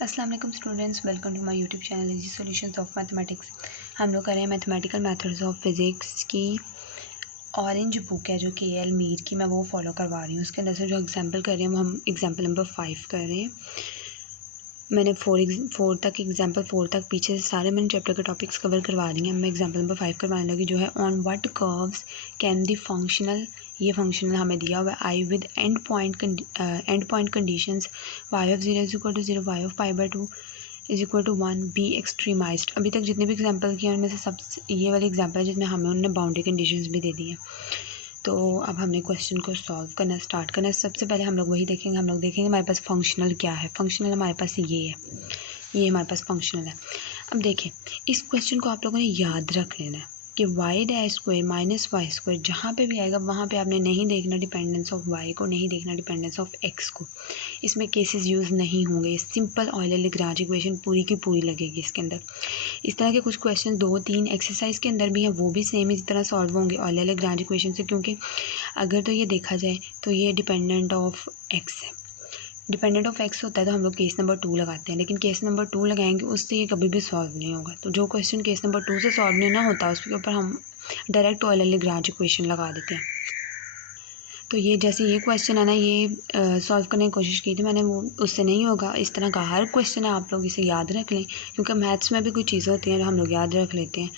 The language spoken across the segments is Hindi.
अस्सलाम वालेकुम students, welcome to my YouTube channel easy solutions of mathematics. हम लोग कर रहे हैं मैथमेटिकल मेथड्स ऑफ फिज़िक्स की ऑरेंज बुक है जो KL मीर की, मैं वो फॉलो करवा रही हूँ। उसके अंदर से जो एग्जांपल कर रहे हैं वो हम एग्जांपल नंबर 5 कर रहे हैं। मैंने फोर तक पीछे से सारे मैंने चैप्टर के टॉपिक्स कवर करवा दी हैं। मैं एग्जांपल नंबर 5 करवाने लगी, जो है on what curves can the functional, ये फंक्शनल हमें दिया हुआ है I with end point conditions y of 0 is equal to 0, y of pi by 2 is equal to 1 be extremised. अभी तक जितने भी एग्जांपल किए उनमें से सबसे ये वाली एग्जांपल है जिसमें हमें उन्होंने बाउंड्री कंडीशंस भी दे दी हैं। तो अब हमने क्वेश्चन को सॉल्व करना स्टार्ट करना है। सबसे पहले हम लोग वही देखेंगे, हम लोग देखेंगे हमारे पास फंक्शनल क्या है। फंक्शनल हमारे पास ये हमारे पास फंक्शनल है। अब देखें, इस क्वेश्चन को आप लोगों ने याद रख लेना है कि y dash square minus y square जहाँ पे भी आएगा वहाँ पे आपने नहीं देखना डिपेंडेंस ऑफ वाई को, नहीं देखना डिपेंडेंस ऑफ एक्स को। इसमें केसेस यूज़ नहीं होंगे। सिंपल ऑयलर लैग्रांज इक्वेशन पूरी की पूरी लगेगी इसके अंदर। इस तरह के कुछ क्वेश्चन 2-3 एक्सरसाइज के अंदर भी हैं, वो भी सेम इसी तरह सॉल्व होंगे ऑयलर लैग्रांज इक्वेशन से, क्योंकि अगर तो ये देखा जाए तो ये डिपेंडेंट ऑफ एक्स है। डिपेंडेंट ऑफ एक्स होता है तो हम लोग केस नंबर 2 लगाते हैं, लेकिन केस नंबर 2 लगाएंगे उससे ये कभी भी सॉल्व नहीं होगा। तो जो क्वेश्चन केस नंबर 2 से सॉल्व नहीं ना होता उसके ऊपर हम डायरेक्ट ऑयलर लैग्रांज इक्वेशन लगा देते हैं। तो ये जैसे ये क्वेश्चन है ना, ये सॉल्व करने की कोशिश की थी मैंने, वो उससे नहीं होगा। इस तरह का हर क्वेश्चन है, आप लोग इसे याद रख लें, क्योंकि मैथ्स में भी कुछ चीज़ें होती हैं जो हम लोग याद रख लेते हैं।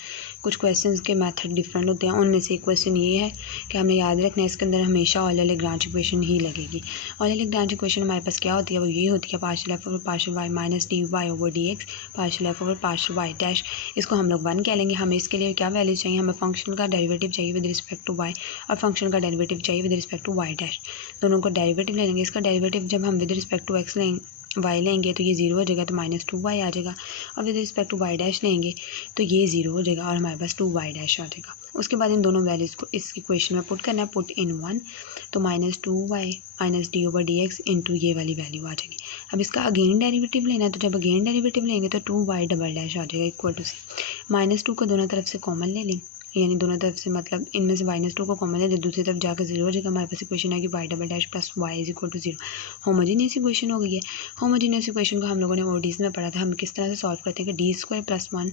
कुछ क्वेश्चंस के मेथड डिफरेंट होते हैं, उनमें से एक क्वेश्चन ये है कि हमें याद रखना है इसके अंदर हमेशा ऑयलर लैग्रांज इक्वेशन ही लगेगी। ऑयलर लैग्रांज इक्वेशन हमारे पास क्या होती है, वो ये होती है partial f over partial y minus d y over d x partial f over partial y dash. इसको हम लोग 1 कह लेंगे। हमें इसके लिए क्या वैल्यू चाहिए, हमें फंक्शन का डेरिवेटिव चाहिए विद रिस्पेक्ट टू वाई और फंक्शन का डेरिवेटिव चाहिए with respect to y dash. दोनों को डेरिवेटिव ले लेंगे। इसका डेरिवेटिव जब हम with respect to x y लेंगे तो ये 0 हो जाएगा, तो -2y आ जाएगा। और with respect to y dash लेंगे तो ये 0 हो जाएगा और हमारे पास 2y डैश आ जाएगा। उसके बाद इन दोनों वैल्यूज़ को इस इक्वेशन में पुट करना है, पुट इन 1, तो -2y minus D over d x into ये वाली वैल्यू आ जाएगी। अब इसका अगेन डेरिवेटिव लेना है, तो जब अगेन डेरिवेटिव लेंगे तो 2y डबल डैश आ जाएगा इक्वल टू से -2 को दोनों तरफ से कॉमन ले लें, यानी दोनों तरफ से मतलब इनमें से -2 को कॉमन ले दे, दूसरी तरफ जाकर 0 हो जाएगा। हमारे पास इक्वेशन है कि y double dash plus y is equal to 0। Homogeneous equation हो गई है। होमोजीनियस इक्वेशन को हम लोगों ने ओडीज में पढ़ा था, हम किस तरह से सॉल्व करते हैं कि डी स्क्वायर प्लस 1,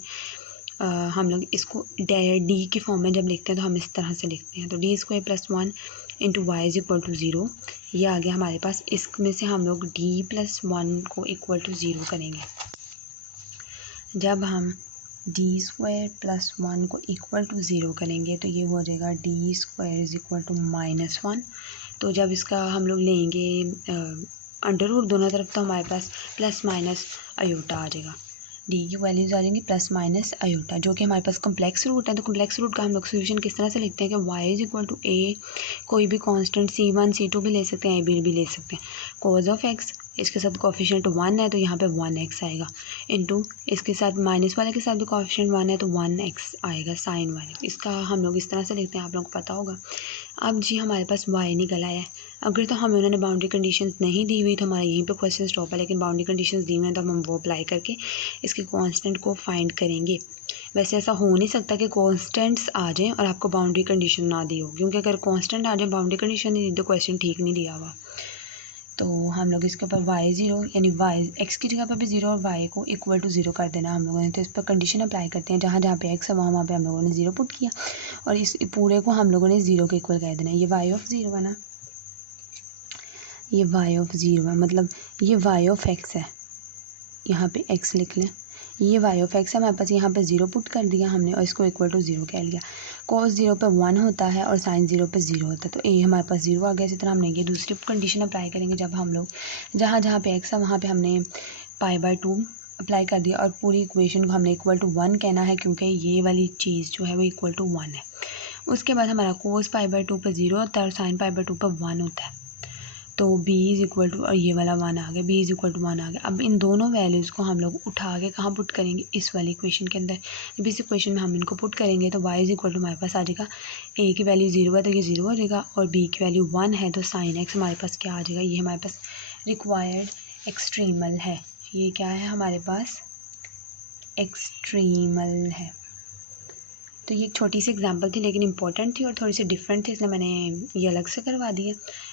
हम लोग इसको डी के फॉर्म में जब लिखते हैं तो हम इस तरह से लिखते हैं, तो d square plus 1 into y is equal to 0, ये आ गया हमारे पास। इसमें से हम लोग डी प्लस 1 को इक्वल टू 0 करेंगे। जब हम डी स्क्वायर प्लस 1 को इक्वल टू 0 करेंगे तो ये हो जाएगा d square is equal to -1। तो जब इसका हम लोग लेंगे अंडर रूट दोनों तरफ, तो हमारे पास प्लस माइनस अयोटा आ जाएगा। डी की वैल्यूज आ जाएंगी प्लस माइनस अयोटा, जो कि हमारे पास कम्प्लेक्स रूट है। तो कम्प्लेक्स रूट का हम लोग सोल्यूशन किस तरह से लिखते हैं कि वाई इज इक्वल टू ए, कोई भी कांस्टेंट C1 C2 भी ले सकते हैं, A B भी ले सकते हैं, कोज ऑफ एक्स, इसके साथ कोफिशिएंट 1 है तो यहाँ पे 1x आएगा, इनटू इसके साथ माइनस वाले के साथ भी कोफिशिएंट 1 है तो 1x आएगा साइन वाले। इसका हम लोग इस तरह से लिखते हैं, आप लोगों को पता होगा। अब जी हमारे पास y निकल आया है। अगर तो हमें उन्होंने बाउंड्री कंडीशंस नहीं दी हुई तो हमारा यहीं पे क्वेश्चन स्टॉप है, लेकिन बाउंड्री कंडीशंस दी हुई हैं तो हम वो अप्लाई करके इसके कांस्टेंट को फाइंड करेंगे। वैसे ऐसा हो नहीं सकता कि कांस्टेंट्स आ जाएं और आपको बाउंड्री कंडीशन ना दी हो, क्योंकि अगर कांस्टेंट आ जाए बाउंड्री कंडीशन नहीं दी तो क्वेश्चन ठीक नहीं दिया हुआ। तो हम लोग इसके ऊपर y 0 यानी y x की जगह पर भी 0 और y को इक्वल टू 0 कर देना हम लोगों ने। तो इस पर कंडीशन अप्लाई करते हैं, जहाँ जहाँ पे x है वहाँ पे हम लोगों ने 0 पुट किया और इस पूरे को हम लोगों ने 0 के इक्वल कर देना है। ये y ऑफ 0 है ना, ये y ऑफ 0 है, मतलब ये y ऑफ x है, यहाँ पे x लिख लें। ये y ऑफ x है, हमारे पास यहाँ पे 0 पुट कर दिया हमने और इसको इक्वल टू 0 कह लिया। cos 0 पे 1 होता है और sin 0 पे 0 होता है, तो a हमारे पास 0 आ गया। इसी तरह हमने ये दूसरी कंडीशन अप्लाई करेंगे, जब हम लोग जहाँ जहाँ पे x है वहाँ पे हमने π/2 अप्लाई कर दिया और पूरी इक्वेशन को हमने इक्वल टू 1 कहना है, क्योंकि ये वाली चीज़ जो है वो इक्वल टू 1 है। उसके बाद हमारा cos π/2 पे 0 होता है और sin π/2 पे 1 होता है, तो b इज़ इक्वल टू, और ये वाला 1 आ गया, b इज़ इक्वल टू 1 आ गया। अब इन दोनों वैल्यूज़ को हम लोग उठा के कहाँ पुट करेंगे, इस वाली इक्वेशन के अंदर। जब इस इक्वेशन में हम इनको पुट करेंगे तो y इज़ इक्वल टू हमारे पास आ जाएगा, a की वैल्यू 0 है तो ये 0 हो जाएगा, और b की वैल्यू 1 है तो sin x हमारे पास क्या आ जाएगा, ये हमारे पास रिक्वायर्ड एक्सट्रीमल है। ये क्या है हमारे पास, एक्सट्रीमल है। तो ये एक छोटी सी एग्जांपल थी लेकिन इंपॉर्टेंट थी और थोड़ी सी डिफरेंट थी, इसलिए मैंने ये अलग से करवा दी है।